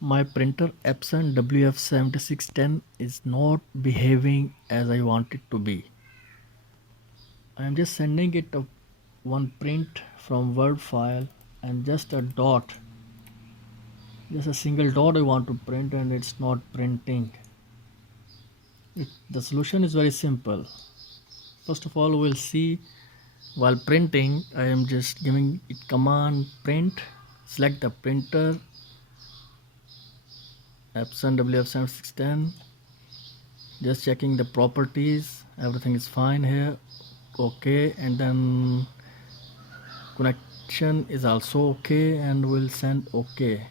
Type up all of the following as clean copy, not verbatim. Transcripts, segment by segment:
My printer Epson WF7610 is not behaving as I want it to be. I am just sending it a one print from Word file and just a dot, just a single dot I want to print and it's not printing. The solution is very simple. First of all, we'll see while printing, I am just giving it command print, select the printer, Epson WF7610, just checking the properties, everything is fine here, okay, and then connection is also okay and we'll send okay.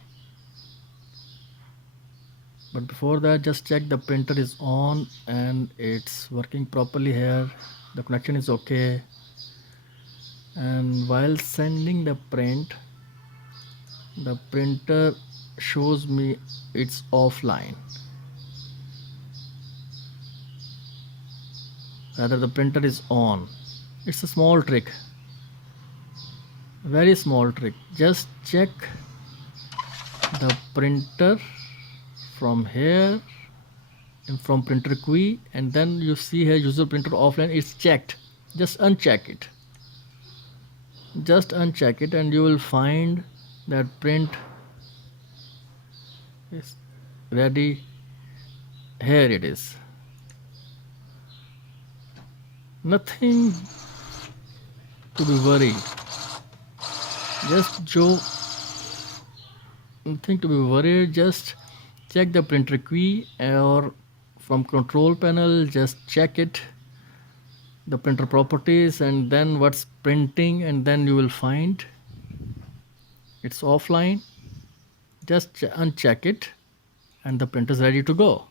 But before that, just check the printer is on and it's working properly here, the connection is okay. And while sending the print, the printer shows me it's offline. Rather, the printer is on. It's a small trick, very small trick. Just check the printer from here and from printer queue, and then you see here user printer offline, it's checked. Just uncheck it. Just uncheck it and you will find that print is ready. Here it is. Nothing to be worried. Nothing to be worried. Just check the printer key or from control panel. Just check it, the printer properties, and then what's printing, and then you will find it's offline. Just uncheck it, and the printer is ready to go.